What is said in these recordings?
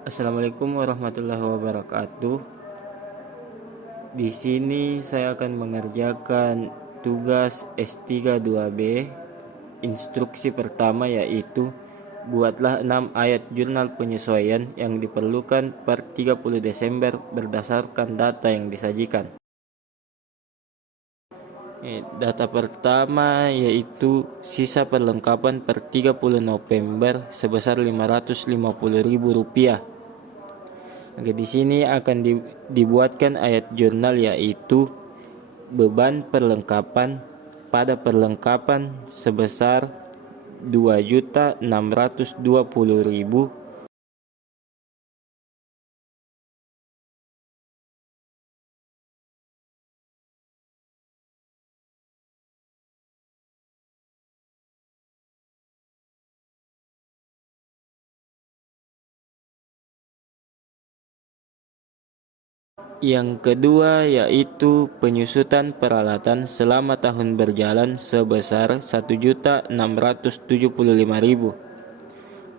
Assalamualaikum warahmatullahi wabarakatuh. Di sini saya akan mengerjakan tugas S3 2B. Instruksi pertama yaitu buatlah 6 ayat jurnal penyesuaian yang diperlukan per 30 Desember berdasarkan data yang disajikan. Data pertama yaitu sisa perlengkapan per 30 November sebesar Rp550.000. Oke, di sini akan dibuatkan ayat jurnal yaitu beban perlengkapan pada perlengkapan sebesar 2.620.000. Yang kedua yaitu penyusutan peralatan selama tahun berjalan sebesar 1.675.000.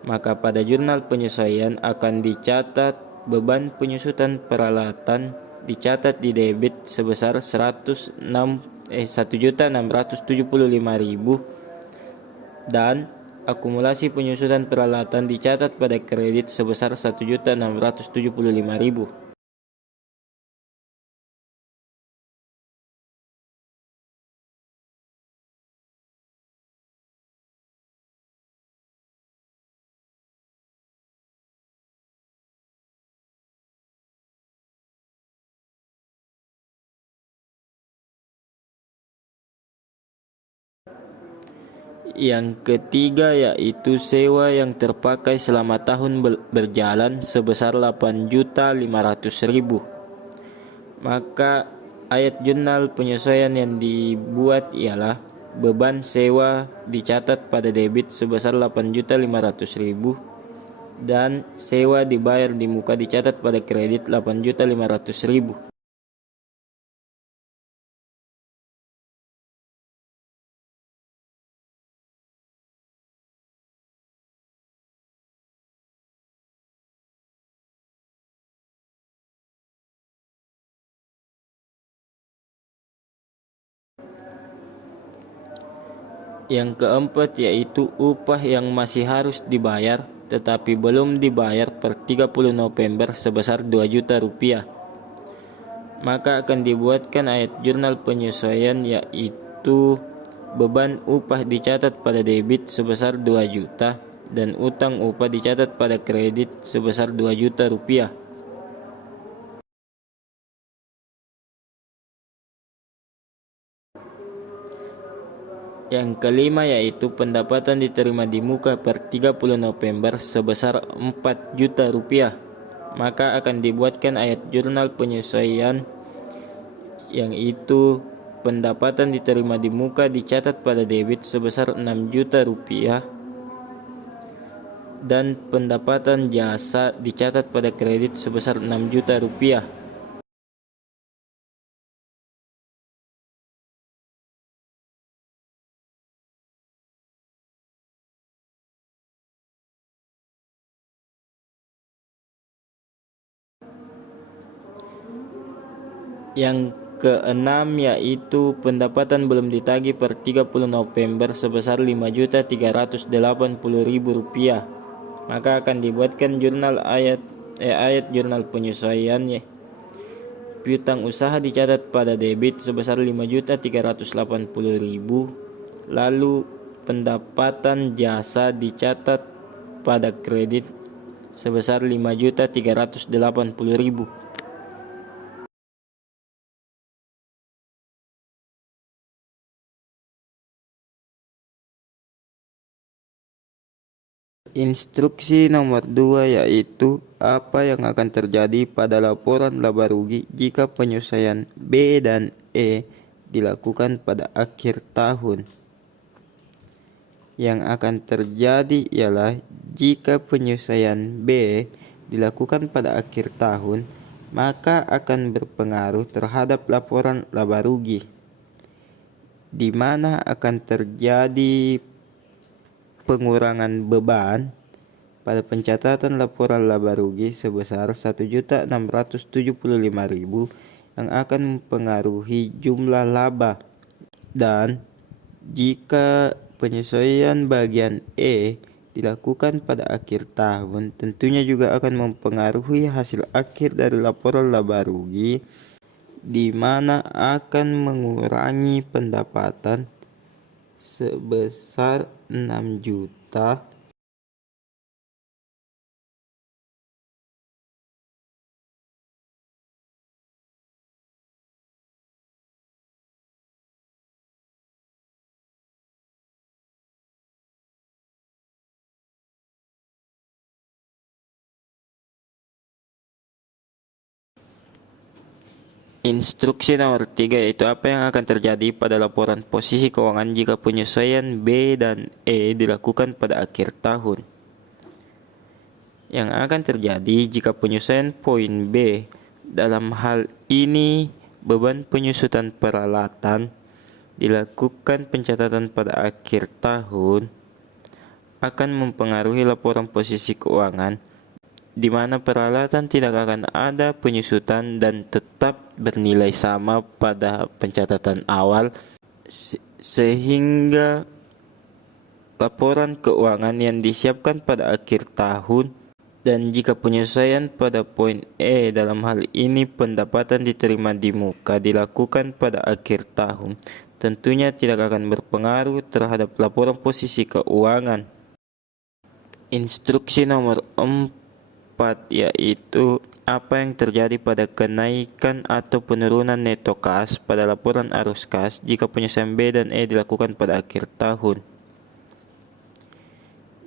Maka pada jurnal penyesuaian akan dicatat beban penyusutan peralatan dicatat di debit sebesar 1.675.000 dan akumulasi penyusutan peralatan dicatat pada kredit sebesar 1.675.000. Yang ketiga yaitu sewa yang terpakai selama tahun berjalan sebesar 8.500.000. Maka ayat jurnal penyesuaian yang dibuat ialah beban sewa dicatat pada debit sebesar 8.500.000 dan sewa dibayar di muka dicatat pada kredit 8.500.000. Yang keempat yaitu upah yang masih harus dibayar tetapi belum dibayar per 30 November sebesar 2 juta rupiah. Maka akan dibuatkan ayat jurnal penyesuaian yaitu beban upah dicatat pada debit sebesar 2 juta dan utang upah dicatat pada kredit sebesar 2 juta rupiah. Yang kelima yaitu pendapatan diterima di muka per 30 November sebesar 4 juta rupiah. Maka akan dibuatkan ayat jurnal penyesuaian yang itu pendapatan diterima di muka dicatat pada debit sebesar 6 juta rupiah dan pendapatan jasa dicatat pada kredit sebesar 6 juta rupiah. Yang keenam yaitu pendapatan belum ditagih per 30 November sebesar Rp5.380.000. Maka akan dibuatkan jurnal ayat jurnal penyesuaian ya. Piutang usaha dicatat pada debit sebesar Rp5.380.000. Lalu pendapatan jasa dicatat pada kredit sebesar Rp5.380.000. Instruksi nomor 2 yaitu apa yang akan terjadi pada laporan laba rugi jika penyesuaian B dan E dilakukan pada akhir tahun. Yang akan terjadi ialah jika penyesuaian B dilakukan pada akhir tahun, maka akan berpengaruh terhadap laporan laba rugi, di mana akan terjadi pengurangan beban pada pencatatan laporan laba rugi sebesar 1.675.000 yang akan mempengaruhi jumlah laba, dan jika penyesuaian bagian E dilakukan pada akhir tahun, tentunya juga akan mempengaruhi hasil akhir dari laporan laba rugi, di mana akan mengurangi pendapatan sebesar 6 juta Instruksi nomor 3 yaitu apa yang akan terjadi pada laporan posisi keuangan jika penyesuaian B dan E dilakukan pada akhir tahun. Yang akan terjadi jika penyesuaian poin B, dalam hal ini beban penyusutan peralatan, dilakukan pencatatan pada akhir tahun, akan mempengaruhi laporan posisi keuangan, di mana peralatan tidak akan ada penyusutan dan tetap bernilai sama pada pencatatan awal, sehingga laporan keuangan yang disiapkan pada akhir tahun. Dan jika penyesuaian pada poin E, dalam hal ini pendapatan diterima di muka, dilakukan pada akhir tahun, tentunya tidak akan berpengaruh terhadap laporan posisi keuangan. Instruksi nomor 4 yaitu apa yang terjadi pada kenaikan atau penurunan neto kas pada laporan arus kas jika penyesuaian B dan E dilakukan pada akhir tahun.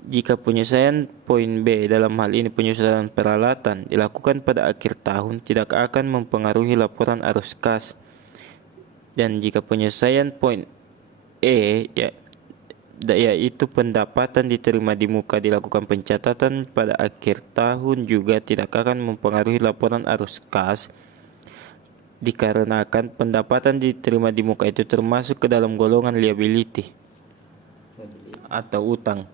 Jika penyelesaian poin B, dalam hal ini penyusutan peralatan, dilakukan pada akhir tahun, tidak akan mempengaruhi laporan arus kas. Dan jika penyelesaian poin E, yaitu pendapatan diterima di muka, dilakukan pencatatan pada akhir tahun, juga tidak akan mempengaruhi laporan arus kas, dikarenakan pendapatan diterima di muka itu termasuk ke dalam golongan liability atau utang.